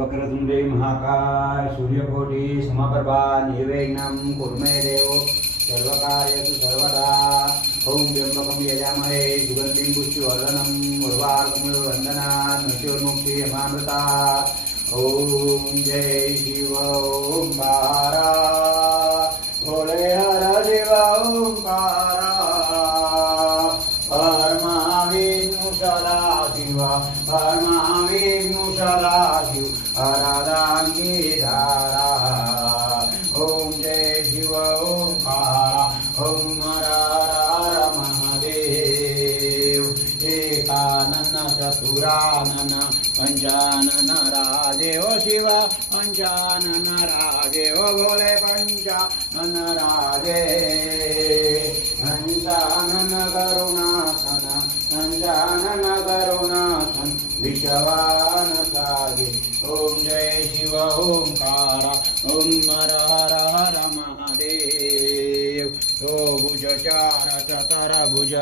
वक्रतुंडे महाकाय सूर्यकोटि समप्रभा निर्विघ्नं कुरु मे देव सर्वकार्येषु सर्वदा। ओम त्र्यंबकं यजामहे सुगन्धिं पुष्टिवर्धनं उर्वारुकं वन्दनात् मृत्युर्मुक्तियमामृतात्। ओम जय शिव ओंकारा भोले हर शिव ओंकारा परमा विष्णु सदा शिव परमा विष्णु सदा शिव हरादांगिधारा। ओम जय शिव ओंकारा ओम हर हर महादेव। एकानन चतुरानन पंचानन राजे ओ शिव पंचानन राजे ओ भोले पंचानन राजे। पंचानन करुणासन पंचानन करुणासन विश्वान सागे। ओम जय शिव ओंकारा ओम हर हर हर महादेव। तो भुज चार चतर भुज